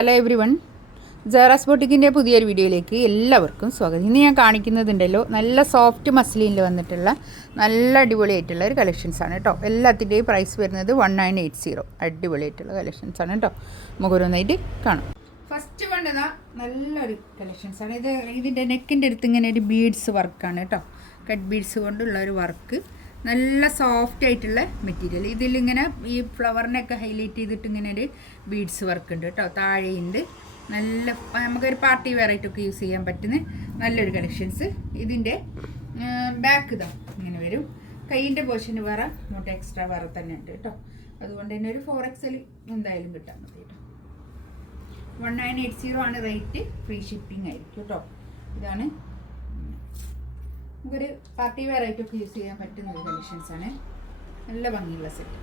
Hello every one, ജാറാസ് ബൊട്ടിക്കിൻ്റെ പുതിയൊരു വീഡിയോയിലേക്ക് എല്ലാവർക്കും സ്വാഗതം. ഇന്ന് ഞാൻ കാണിക്കുന്നതുണ്ടല്ലോ നല്ല സോഫ്റ്റ് മസ്ലിനിൽ വന്നിട്ടുള്ള നല്ല അടിപൊളിയായിട്ടുള്ള ഒരു കളക്ഷൻസാണ് കേട്ടോ. എല്ലാത്തിൻ്റെയും പ്രൈസ് വരുന്നത് 1980. അടിപൊളിയായിട്ടുള്ള കളക്ഷൻസാണ് കേട്ടോ. മുഖരൊന്നായിട്ട് കാണാം. ഫസ്റ്റ് വേണ്ടതാ നല്ലൊരു കളക്ഷൻസാണ്. ഇതിൻ്റെ നെക്കിൻ്റെ അടുത്ത് ഇങ്ങനെ ഒരു ബീഡ്സ് വർക്കാണ് കേട്ടോ. കട്ട് ബീഡ്സ് കൊണ്ടുള്ള ഒരു വർക്ക്, നല്ല സോഫ്റ്റ് ആയിട്ടുള്ള മെറ്റീരിയൽ. ഇതിലിങ്ങനെ ഈ ഫ്ലവറിനൊക്കെ ഹൈലൈറ്റ് ചെയ്തിട്ട് ഇങ്ങനെ ഒരു ബീഡ്സ് വർക്ക് ഉണ്ട് കേട്ടോ. താഴെയുണ്ട്. നല്ല നമുക്കൊരു പാർട്ടി വെയർ ആയിട്ടൊക്കെ യൂസ് ചെയ്യാൻ പറ്റുന്ന നല്ലൊരു കളക്ഷൻസ്. ഇതിൻ്റെ ബാക്ക് ഇതാ ഇങ്ങനെ വരും. കൈയിൻ്റെ പോർഷന് വേറെ ഇങ്ങോട്ട് എക്സ്ട്രാ വേറെ തന്നെ ഉണ്ട് കേട്ടോ. അതുകൊണ്ട് തന്നെ ഒരു 4XL എന്തായാലും കിട്ടാൻ മതി കേട്ടോ. 1980 ആണ് റേറ്റ്. ഫ്രീ ഷിപ്പിംഗ് ആയിരിക്കും കേട്ടോ. ഇതാണ് നമുക്കൊരു പാർട്ടി വെയർ ആയിട്ടൊക്കെ യൂസ് ചെയ്യാൻ പറ്റുന്ന ഒരു കളക്ഷൻസാണ്. നല്ല ഭംഗിയുള്ള സെറ്റ്.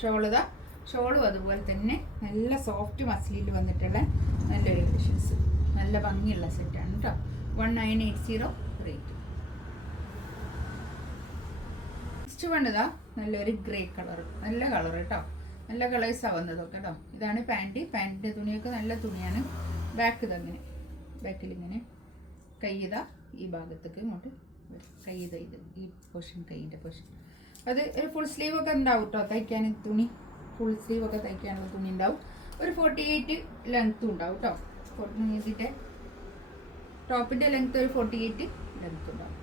ഷോളും അതുപോലെ തന്നെ നല്ല സോഫ്റ്റ് മസ്ലിയിൽ വന്നിട്ടുള്ള നല്ലൊരു കളക്ഷൻസ്. നല്ല ഭംഗിയുള്ള സെറ്റാണ് കേട്ടോ. 1980 റേറ്റ്. നെക്സ്റ്റ് വേണ്ടതാ നല്ലൊരു ഗ്രേ കളർ. നല്ല കളർ കേട്ടോ. നല്ല കളേഴ്സാണ് വന്നതൊക്കെ കേട്ടോ. ഇതാണ് പാൻറ്റിൻ്റെ തുണിയൊക്കെ നല്ല തുണിയാണ്. ബാക്ക് ഇതങ്ങനെ, ബാക്കിലിങ്ങനെ കൈയ്യതാ ഈ ഭാഗത്തേക്ക് ഇങ്ങോട്ട് കൈയ്യത ഇത് ഈ പോർഷൻ, കൈയിൻ്റെ പോർഷൻ. അത് ഒരു ഫുൾ സ്ലീവ് ഒക്കെ ഉണ്ടാവും കേട്ടോ തയ്ക്കാൻ. തുണി ഫുൾ സ്ലീവ് ഒക്കെ തയ്ക്കാനുള്ള തുണി ഉണ്ടാവും. ഒരു 48 ലെങ്ത്തും ഉണ്ടാവും കേട്ടോ. ഇതിൻ്റെ ടോപ്പിൻ്റെ ലെങ്ത്ത് ഒരു 48 ലെങ്ത്ത് ഉണ്ടാവും.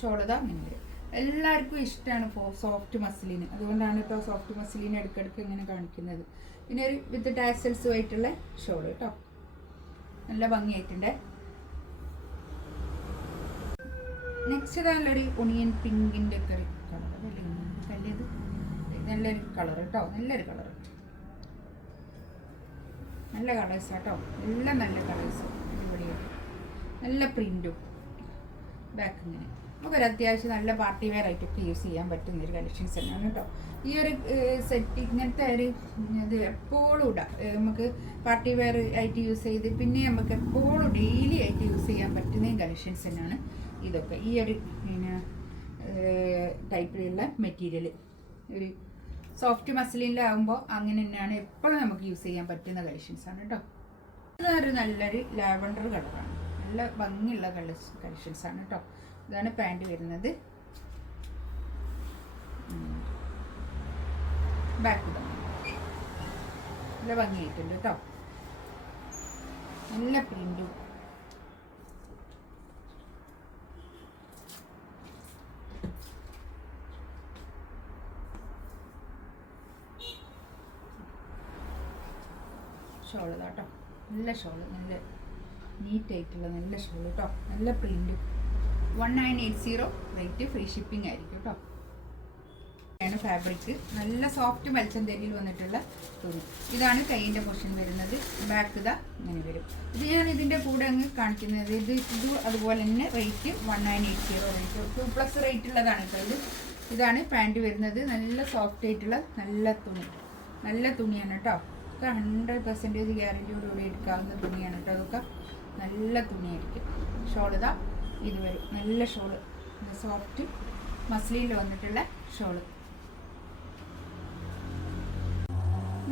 ഷോളതാ അങ്ങനെ വരും. എല്ലാവർക്കും ഇഷ്ടമാണ് സോഫ്റ്റ് മസ്ലിന്. അതുകൊണ്ടാണ് കേട്ടോ സോഫ്റ്റ് മസ്ലിന് ഇടയ്ക്കിടയ്ക്ക് ഇങ്ങനെ കാണിക്കുന്നത്. പിന്നെ ഒരു വിത്ത് ടാസൽസും ആയിട്ടുള്ള ഷോൾ കേട്ടോ. നല്ല ഭംഗിയായിട്ടുണ്ട്. നെക്സ്റ്റ് നല്ലൊരു ഒണിയൻ പിങ്കിൻ്റെ ഒക്കെ ഒരു കളർ. കല്ലേത് നല്ലൊരു കളർ കേട്ടോ. നല്ലൊരു കളർ. നല്ല കളേഴ്സ് കേട്ടോ. എല്ലാം നല്ല കളേഴ്സ്. അടിപൊളിയായിട്ട് നല്ല പ്രിൻറ്റും. ബാക്ക് ഇങ്ങനെ നമുക്കൊരു അത്യാവശ്യം നല്ല പാർട്ടി വെയർ ആയിട്ടൊക്കെ യൂസ് ചെയ്യാൻ പറ്റുന്ന ഒരു കളക്ഷൻസ് തന്നെയാണ് കേട്ടോ. ഈ ഒരു സെറ്റ് ഇങ്ങനത്തെ ഒരു ഇത് എപ്പോഴും ഇടാം. നമുക്ക് പാർട്ടി വെയർ ആയിട്ട് യൂസ് ചെയ്ത് പിന്നെ നമുക്ക് എപ്പോഴും ഡെയിലി ആയിട്ട് യൂസ് ചെയ്യാൻ പറ്റുന്ന കളക്ഷൻസ് തന്നെയാണ് ഇതൊക്കെ. ഈ ഒരു പിന്നെ ടൈപ്പിലുള്ള മെറ്റീരിയൽ ഒരു സോഫ്റ്റ് മസ്ലിനിലാകുമ്പോൾ അങ്ങനെ തന്നെയാണ് എപ്പോഴും നമുക്ക് യൂസ് ചെയ്യാൻ പറ്റുന്ന കളക്ഷൻസാണ് കേട്ടോ. ഇതൊരു നല്ലൊരു ലാവൻഡർ കളറാണ്. നല്ല ഭംഗിയുള്ള കളക്ഷൻസാണ് കേട്ടോ. ഇതാണ് പാൻറ് വരുന്നത്. ബാക്ക് നല്ല ഭംഗിയായിട്ടുണ്ട് കേട്ടോ. നല്ല പ്രിന്റും. ഷോള് കേട്ടോ. നല്ല ഷോള്, നല്ല നീറ്റായിട്ടുള്ള നല്ല ഷോള് കേട്ടോ. നല്ല പ്രിന്റും. 1980 റേറ്റ്. ഫ്രീ ഷിപ്പിംഗ് ആയിരിക്കും കേട്ടോ. ആണ് ഫാബ്രിക്. നല്ല സോഫ്റ്റ് മൽച്ചന്തേരിയിൽ വന്നിട്ടുള്ള തുണി. ഇതാണ് കൈയിൻ്റെ പോർഷൻ വരുന്നത്. ബാക്ക് ഇതാ ഇങ്ങനെ വരും. ഇത് ഞാൻ ഇതിൻ്റെ കൂടെ അങ്ങ് കാണിക്കുന്നത്. ഇത് അതുപോലെ തന്നെ റേറ്റ് 1980 റേറ്റ്. 2+ റേറ്റ് ഉള്ളതാണ് കേട്ടോ. ഇതാണ് പാൻറ് വരുന്നത്. നല്ല സോഫ്റ്റ് ആയിട്ടുള്ള നല്ല തുണി. നല്ല തുണിയാണ് കേട്ടോ. ഒക്കെ 100% ഗ്യാരൻറ്റിയോടുകൂടി എടുക്കാവുന്ന തുണിയാണ് കേട്ടോ. അതൊക്കെ നല്ല തുണിയായിരിക്കും. ഷോൾ ഇതാ ഇത് വരും. നല്ല ഷോള്, സോഫ്റ്റ് മസ്ലിനിൽ വന്നിട്ടുള്ള ഷോള്.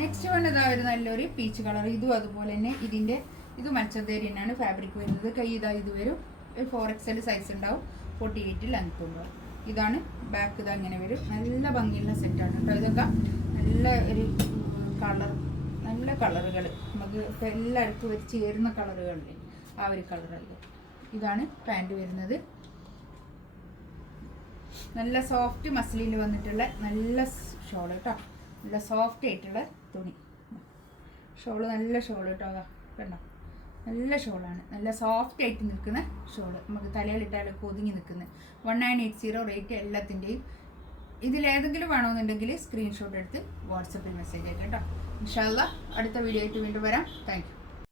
നെക്സ്റ്റ് വേണ്ടതാ ഒരു നല്ലൊരു പീച്ച് കളർ. ഇതും അതുപോലെ തന്നെ ഇത് മൽച്ചന്തേരി തന്നെയാണ് ഫാബ്രിക് വരുന്നത്. കൈ ഇതാ ഇത് വരും. ഒരു 4XL സൈസ് ഉണ്ടാവും. 48 ലെങ്ത് ഉണ്ടാവും. ഇതാണ് ബാക്ക് ഇതാ ഇങ്ങനെ വരും. നല്ല ഭംഗിയുള്ള സെറ്റാണ് കേട്ടോ. ഇതൊക്കെ നല്ല ഒരു കളർ, നല്ല കളറുകൾ നമുക്ക് ഇപ്പോൾ എല്ലാവർക്കും ഒരു ചേരുന്ന കളറുകളില്ലേ ആ ഒരു കളറാണ്. ഇതാണ് പാൻറ് വരുന്നത്. നല്ല സോഫ്റ്റ് മസ്ലിനിൽ വന്നിട്ടുള്ള നല്ല ഷോൾ കേട്ടോ. നല്ല സോഫ്റ്റ് ആയിട്ടുള്ള തുണി. ഷോള് നല്ല ഷോൾ കേട്ടോ. കണ്ടോ, നല്ല ഷോളാണ്. നല്ല സോഫ്റ്റ് ആയിട്ട് നിൽക്കുന്ന ഷോള്. നമുക്ക് തലയിലിട്ടാലൊക്കെ ഒതുങ്ങി നിൽക്കുന്നത്. 1980 റേറ്റ് എല്ലാത്തിൻ്റെയും. ഇതിലേതെങ്കിലും വേണമെന്നുണ്ടെങ്കിൽ സ്ക്രീൻഷോട്ട് എടുത്ത് വാട്സപ്പിൽ മെസ്സേജ് അയക്കാം കേട്ടോ. ഇൻഷാ അല്ലാഹ് അടുത്ത വീഡിയോ ആയിട്ട് വീണ്ടും വരാം. Thank you.